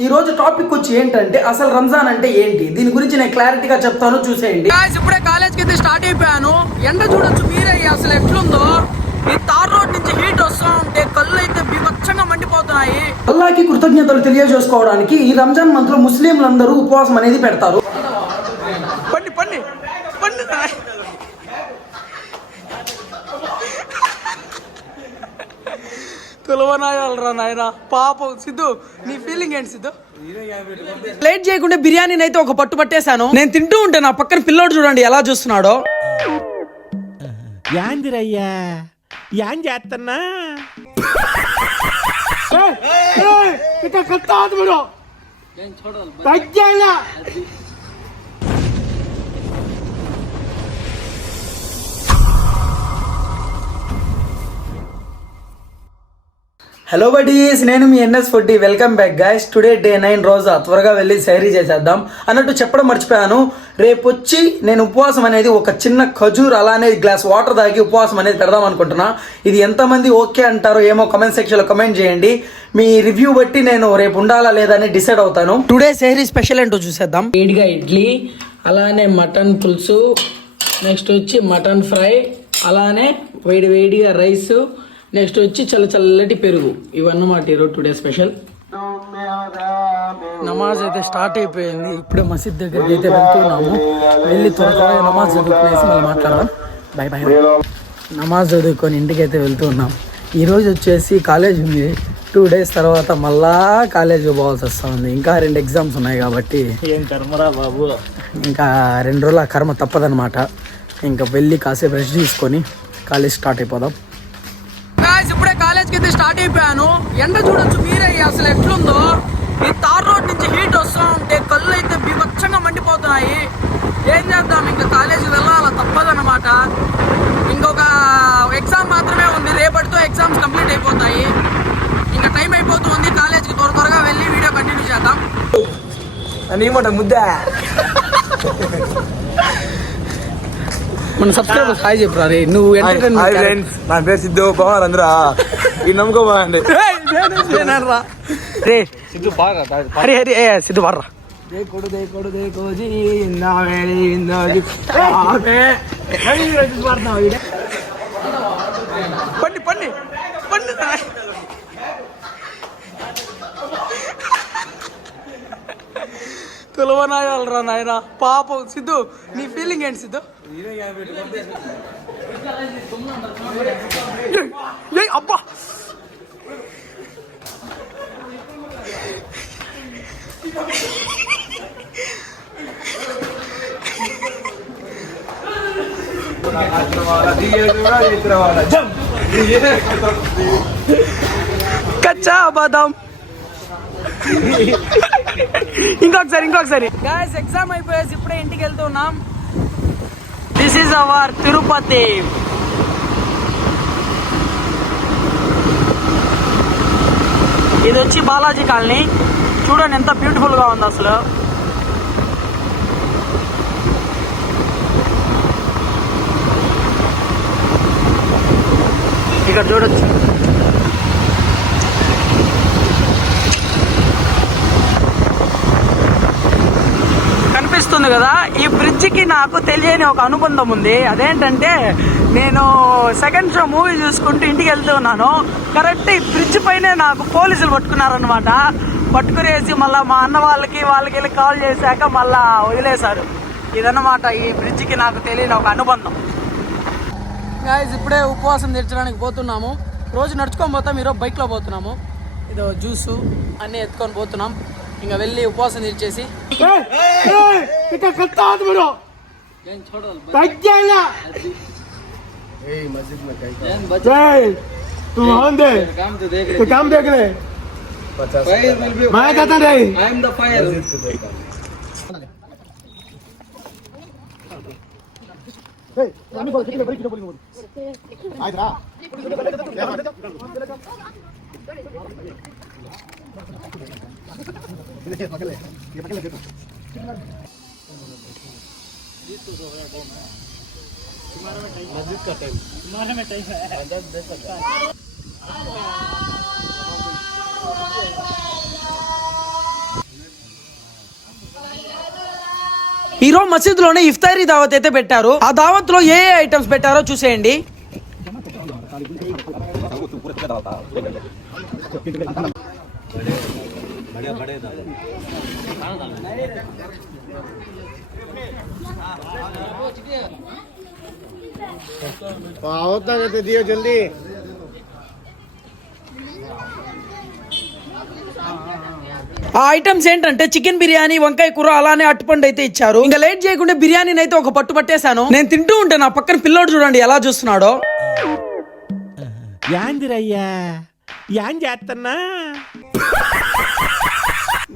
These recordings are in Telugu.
ఈ రోజు టాపిక్ వచ్చి ఏంటంటే అసలు రంజాన్ అంటే ఏంటి? దీని గురించి నేను క్లారిటీగా చెప్తాను చూసేయండి. ఇప్పుడే కాలేజ్కి అయితే స్టార్ట్ అయిపోయాను. ఎండ చూడొచ్చు మీరే అసలు ఎట్లుందో? ఈ తార్ రోడ్ నుంచి హీట్ వస్తూ ఉంటే కళ్ళు అయితే బీభత్సంగా మండిపోతున్నాయి. అల్లాకి కృతజ్ఞతలు తెలియజేసుకోవడానికి ఈ రంజాన్ మంత్లో ముస్లింలందరూ ఉపవాసం అనేది పెడతారు. తులవనాయాలరా నాయన? పాపం. సిద్ధు నీ ఫీలింగ్ ఏంటి సిద్ధు? లేట్ చేయకుండా బిర్యానీని అయితే ఒక పట్టు పట్టేశాను. నేను తింటూ ఉంటే నా పక్కన పిల్లోడు చూడండి ఎలా చూస్తున్నాడో. యాందిరయ్యా యాన్ చేస్తున్నా హలో బడీస్ నేను మీ NS foodie. Welcome back guys today day nine రోజా త్వరగా వెళ్ళి సైరీ చేసేద్దాం. అన్నట్టు చెప్పడం మర్చిపోయాను. రేపు వచ్చి నేను ఉపవాసం అనేది ఒక చిన్న ఖజూర్ అలానే గ్లాస్ వాటర్ తాగి ఉపవాసం అనేది పెడదాం అనుకుంటున్నా. ఇది ఎంతమంది ఓకే అంటారో ఏమో కమెంట్ సెక్షన్లో కమెంట్ చేయండి. మీ రివ్యూ బట్టి నేను రేపు ఉండాలా లేదా అని డిసైడ్ అవుతాను. టుడే సెహరీ స్పెషల్ ఏంటో చూసేద్దాం. వేడిగా ఇడ్లీ అలానే మటన్ పులుసు నెక్స్ట్ వచ్చి మటన్ ఫ్రై అలానే వేడి వేడిగా రైస్ నెక్స్ట్ వచ్చి చల్ల చల్లటి పెరుగు. ఇవన్నమాట ఈరోజు టుడే స్పెషల్ నమాజ్ అయితే స్టార్ట్ అయిపోయింది. ఇప్పుడే మసీద్ దగ్గరికి అయితే వెళ్తున్నాము. వెళ్ళి త్వరగా నమాజ్ చదువుకునేసి మళ్ళీ మాట్లాడదాం. బై బై నమాజ్ చదువుకొని ఇంటికి అయితే వెళ్తున్నాం ఈరోజు వచ్చేసి కాలేజ్ ఉంది. టూ డేస్ తర్వాత మళ్ళా కాలేజ్ పోవాల్సి వస్తుంది. ఇంకా రెండు ఎగ్జామ్స్ ఉన్నాయి కాబట్టి ఏం కర్మరా బాబు? ఇంకా రెండు రోజుల కర్మ తప్పదనమాట ఇంకా వెళ్ళి కాసేపు రెస్ట్ తీసుకొని కాలేజ్ స్టార్ట్ అయిపోదాం. ఇప్పుడే కాలేజ్కి అయితే స్టార్ట్ అయిపోయాను. ఎండ చూడొచ్చు మీరే అసలు ఎట్లుందో. ఈ తార్ రోడ్ నుంచి హీట్ వస్తూ ఉంటే కళ్ళు అయితే బీభత్సంగా మండిపోతున్నాయి. ఏం చేద్దాం ఇంకా కాలేజీ వెళ్ళాల? తప్పదన్నమాట. ఇంకొక ఎగ్జామ్ మాత్రమే ఉంది. రేపటితో ఎగ్జామ్స్ కంప్లీట్ అయిపోతాయి. ఇంకా టైం అయిపోతుంది. కాలేజ్కి త్వర త్వరగా వెళ్ళి వీడియో కంటిన్యూ చేద్దాం. అనమాట ముద్ద? మన సబ్స్క్రైబర్స్ హాయ్ చెప్పరా రే నువ్వు హాయ్ ఎంటర్టైన్మెంట్ ఫ్రెండ్స్ నా పేరు సిద్ధు బాగున్నారు అందరూ ఈ నమ్ముకోబాగండి రే సిద్ధు బాగా హరి హరి ఏ సిద్ధు బాగా దేకొడు దేకొడు దేకో జీ ఇందా వేడి ఇందా జీ. ఆపే. హరి రోజు పాడుతున్నావా వీడే? పండి పండి పండి తులవనాయాలరా నాయన? పాపం సిద్ధు నీ ఫీలింగ్ ఏంటి సిద్ధు? అబ్బా! కచ్చా బాదాం. ఇంకొకసారి ఇంకొకసారి. గాయస్ ఎగ్జామ్ అయిపోయేసి ఇప్పుడే ఇంటికి వెళ్తున్నాం. దిస్ ఈజ్ అవర్ తిరుపతి ఇది వచ్చి బాలాజీ కాలనీ. చూడండి ఎంత బ్యూటిఫుల్గా ఉంది అసలు. ఇక్కడ చూడొచ్చు. కనిపిస్తుంది కదా ఈ బ్రిడ్జికి నాకు తెలియని ఒక అనుబంధం ఉంది. అదేంటంటే నేను సెకండ్ షో మూవీ చూసుకుంటూ ఇంటికి వెళ్తూ ఉన్నాను. కరెక్ట్ ఈ బ్రిడ్జ్ పైనే నాకు పోలీసులు పట్టుకున్నారనమాట పట్టుకునేసి మళ్ళీ మా అన్న వాళ్ళకి వాళ్ళకి వెళ్ళి కాల్ చేశాక మళ్ళా వదిలేశారు. ఇదన్నమాట ఈ బ్రిడ్జికి నాకు తెలియని ఒక అనుబంధం. గాయస్ ఇప్పుడే ఉపవాసం తీర్చడానికి పోతున్నాము. రోజు నడుచుకొని పోతాం ఈరోజు బైక్లో పోతున్నాము. ఇదో జ్యూసు అన్నీ ఎత్తుకొని పోతున్నాం. ఇంకా వెళ్ళి ఉపవాసం తీర్చేసి ಆಯ್ತಾ హీరో మసీద్లోనే ఇఫ్తారీ దావత్ అయితే పెట్టారు. ఆ దావత్లో ఏ ఐటమ్స్ పెట్టారో చూసేయండి. होता कहते दियो जल्दी ఆ ఐటమ్స్ ఏంటంటే చికెన్ బిర్యానీ వంకాయ కూర అలానే అట్టుపండు అయితే ఇచ్చారు ఇంకా లేట్ చేయకుండా బిర్యానీని అయితే ఒక పట్టు పట్టేశాను నేను తింటూ ఉంటే నా పక్కన పిల్లోడు చూడండి ఎలా చూస్తున్నాడో యాందిరయ్యా యాన్ చేస్తున్నా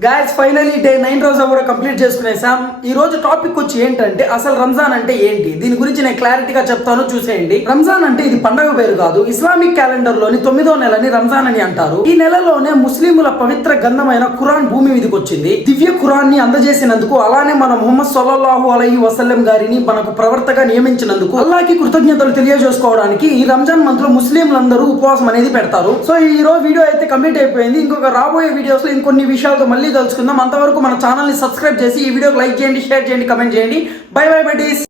గాయస్ ఫైనలీ డే నైన్ రోజా కూడా కంప్లీట్ చేసుకునేసాం. ఈ రోజు టాపిక్ వచ్చి ఏంటంటే అసలు రంజాన్ అంటే ఏంటి? దీని గురించి నేను క్లారిటీగా చెప్తాను చూసేయండి. రంజాన్ అంటే ఇది పండగ పేరు కాదు. ఇస్లామిక్ క్యాలెండర్లోని తొమ్మిదో నెలని రంజాన్ అని అంటారు. ఈ నెలలోనే ముస్లింల పవిత్ర గంధమైన ఖురాన్ భూమి మీదకి వచ్చింది. దివ్య ఖురాన్ని అందజేసినందుకు అలానే మన ముహమ్మద్ సల్లల్లాహు అలహి వసల్లం గారిని మనకు ప్రవర్తగా నియమించినందుకు అల్లాకి కృతజ్ఞతలు తెలియజేసుకోవడానికి ఈ రంజాన్ మంత్ ముస్లింలందరూ ఉపవాసం అనేది పెడతారు. సో ఈ రోజు వీడియో అయితే కంప్లీట్ అయిపోయింది. ఇంకొక రాబోయే వీడియోస్లో ఇంకొన్ని విషయాలతో మళ్ళీ కలుసుకుందాం. అంతవరకు మన ఛానల్ని సబ్స్క్రైబ్ చేసి ఈ వీడియోకి లైక్ చేయండి షేర్ చేయండి కమెంట్ చేయండి. By by by